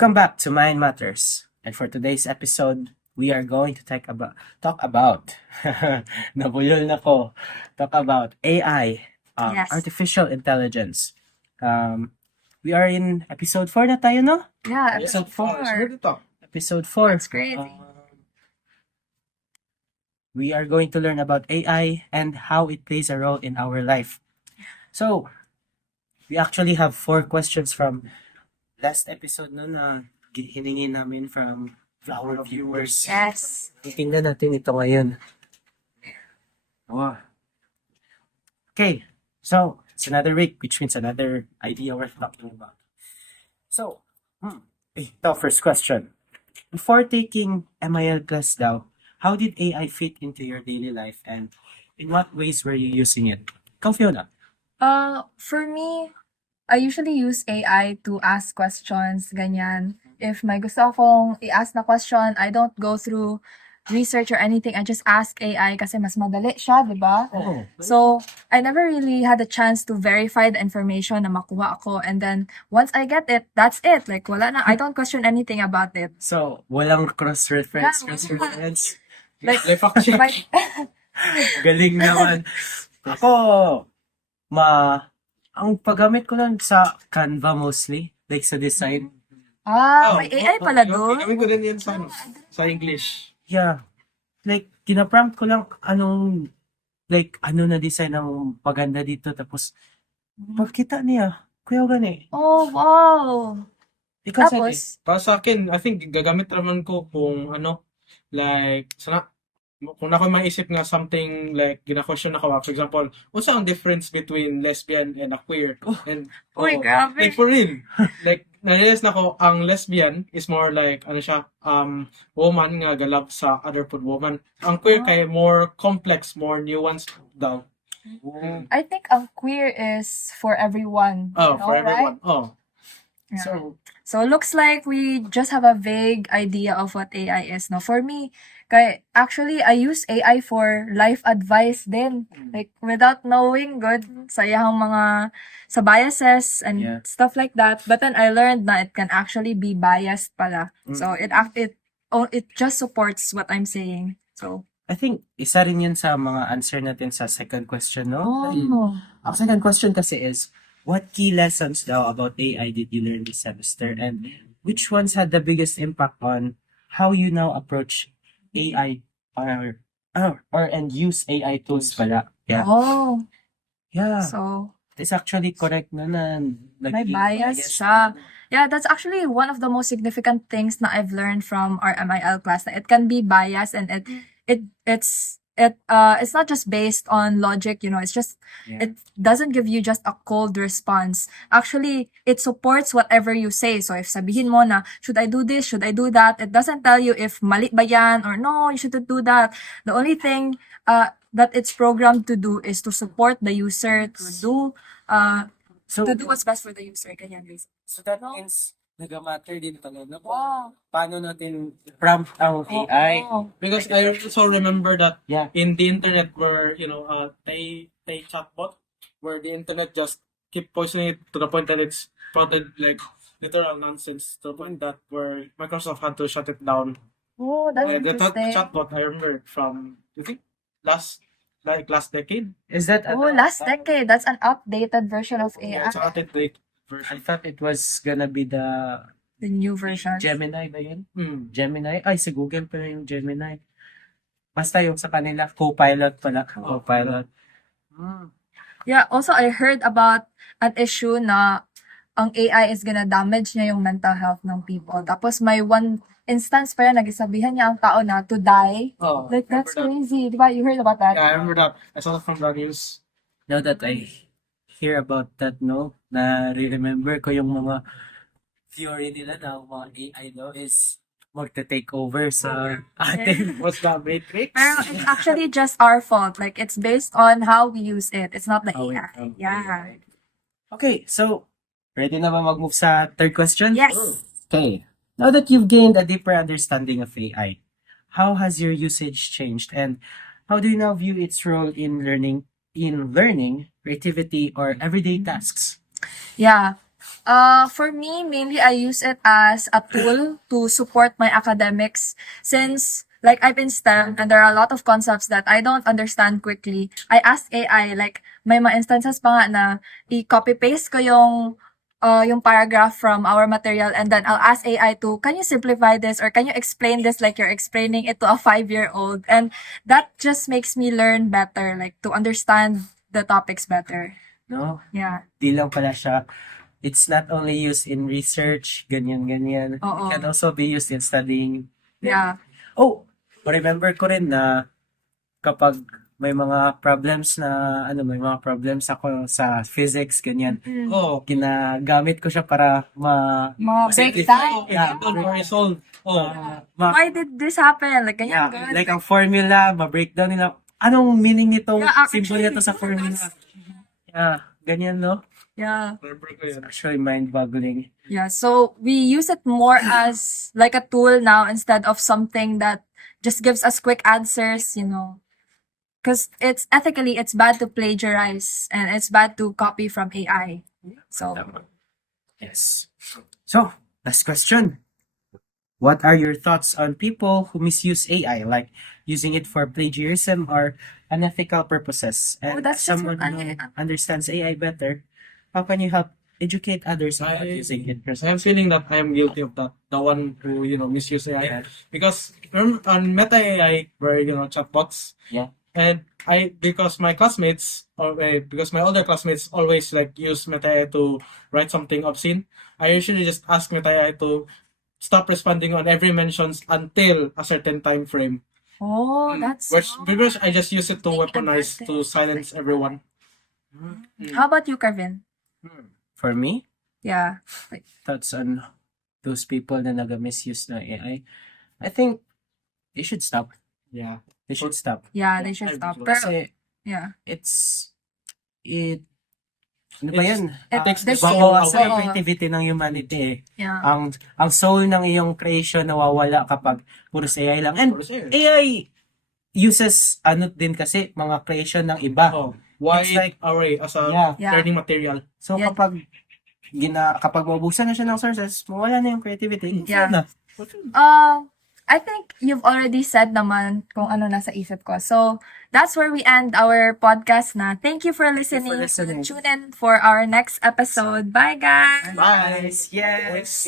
Welcome back to Mind Matters. And for today's episode, we are going to talk about nabulol na ko. Talk about AI, Yes. artificial intelligence. We are in episode 4 na tayo, no? Yeah, Episode episode 4. Episode 4. That's crazy. We are going to learn about AI and how it plays a role in our life. So, we actually have 4 questions from last episode na hiningi namin from our viewers. Yes. Tingnan natin ito ngayon. Wow. Okay, so it's another week, which means another idea worth talking about. So, ito, first question. Before taking MIL class daw, how did AI fit into your daily life and in what ways were you using it? Ikaw, Fiona. For me, I usually use AI to ask questions, ganyan. If may gusto akong i-ask na question, I don't go through research or anything. I just ask AI kasi mas madali siya, di ba? Oh. So, I never really had a chance to verify the information na makuha ako. And then, once I get it, that's it. Like, wala na. I don't question anything about it. So, walang cross-reference, Yeah. cross-reference. Like, Fact check. my- Galing naman. Ako, ang paggamit ko lang sa Canva mostly, like sa design. may AI pala doon. Gawin ko din yan sa English. Yeah. Like, tinaprompt ko lang ano na design ang paganda dito. Tapos, pagkita niya, kuya gani. Oh, wow. Ikaw sa Tapos, Para sa akin, I think gagamit naman ko kung kung ako maisip nga something like gina-question ako, for example, what's ang difference between lesbian and a queer? And uy, grabe. like for real, like na-realize na ko ang lesbian is more like woman nga galap sa otherhood woman. Ang queer kay more complex, more nuanced daw. I think ang queer is for everyone. Oh, you know, for everyone. right? Oh. Yeah. So, So looks like we just have a vague idea of what AI is. No, for me, actually I use AI for life advice din. Like without knowing good sa iyang mga sa biases and Yeah. stuff like that. But then I learned na it can actually be biased pala. So it just supports what I'm saying. So I think isa rin yun sa mga answer natin sa second question, no? oh. Ang second question kasi is, what key lessons daw about AI did you learn this semester? And which ones had the biggest impact on how you now approach AI and use AI tools pala? Yeah. Oh. Yeah. So It's actually correct na may naging bias siya. Yeah, that's actually one of the most significant things na I've learned from our MIL class. That it can be biased and it's not just based on logic, you know, it's just Yeah. it doesn't give you just a cold response. Actually, it supports whatever you say. So if sabihin mo na, should I do this? Should I do that? It doesn't tell you if mali ba yan or no, you shouldn't do that. The only thing that it's programmed to do is to support the user So, to do what's best for the user. Ganyan, guys. so that means nag-matter din pala na Wow. paano natin prompt ang AI. Oh. Because I also remember that Yeah. in the internet where, they chatbot, where the internet just keep poisoning it to the point that it's sprouted like literal nonsense to the point that where Microsoft had to shut it down. Oh, that's The interesting. chatbot, I remember from, I think, last decade. Is that Oh, last decade. That's an updated version of Yeah, it's an AI. updated I version. thought it was gonna be the The new version. Gemini ba yun? Hmm. Gemini? Ay, sa Google pa yung Gemini. Basta yung sa kanila, Copilot pala. Copilot. Yeah, also I heard about an issue na ang AI is gonna damage niya yung mental health ng people. Tapos may one instance pa yan, nagisabihan niya ang tao na to die. Oh, Like, that's remember that. crazy. Di ba? You heard about that? Yeah, I remember that. I saw that from the news. Now that I hear about that, no, na-remember ko yung mga theory nila na mga AI daw is magta-take over sa atin. What's that, Matrix? Pero it's actually just our fault. Like, it's based on how we use it. It's not the How we- AI. Yeah. Okay, so, ready na ba mag-move sa third question? Yes. Okay. Now that you've gained a deeper understanding of AI, how has your usage changed and how do you now view its role in learning, creativity, or everyday tasks? Yeah. For me, mainly I use it as a tool to support my academics since like I'm in STEM and there are a lot of concepts that I don't understand quickly. I ask AI, like may mga instances pa nga na i-copy paste ko yung paragraph from our material and then I'll ask AI to, can you simplify this or can you explain this like you're explaining it to a 5-year-old? And that just makes me learn better, like to understand the topics better. No? Yeah. Di lang pala siya. It's not only used in research, ganyan-ganyan. Oo. It can also be used in studying. Yeah. Oh, remember ko rin na kapag may mga problems may mga problems ako sa physics, ganyan. Mm. Oh, Ginagamit ko siya para Mga breakdown. Yeah. don't worry, solve. Oh, Why did this happen? Like, yeah, ganyan, good. like ang formula, ma-breakdown nila. Anong meaning nitong Yeah, actually, symbol nito sa formula? Yeah, ganyan, no? Yeah. remember ko It's yun. actually mind-boggling. Yeah. So we use it more as like a tool now instead of something that just gives us quick answers, Because it's bad to plagiarize and it's bad to copy from AI. So Yes. So, last question. What are your thoughts on people who misuse AI, like using it for plagiarism or unethical purposes? And that's just someone who understands AI better, how can you help educate others on using it? I'm feeling that I am guilty of that. The one who, misuse AI. Because on Meta AI, where, chatbots. Yeah. And because my classmates, because my older classmates always like use Meta AI to write something obscene, I usually just ask Meta AI to stop responding on every mentions until a certain time frame. that's Because I just use it to Take weaponize, to advantage. silence everyone. How about you, Kevin? For me, Yeah. thoughts on those people na nag-misuse ng AI, I think they should stop. Yeah. They should stop. Yeah, they should stop. Pero, Kasi yeah. ano ba yan? It takes the there's soul Babawasan away. yung creativity ng humanity eh. Yeah. Ang soul ng iyong creation nawawala kapag puro sa AI lang. And Puro sa AI. AI uses din kasi mga creation ng iba. Oh, why It's like- array as a Yeah. Yeah. learning material? So Yeah. kapag maubusan na siya ng sources, mawala na yung creativity. Yeah. Na. I think you've already said naman kung ano nasa isip ko. So, that's where we end our podcast na. Thank you for listening. listening. Tune in for our next episode. Bye, guys! Bye. Yes.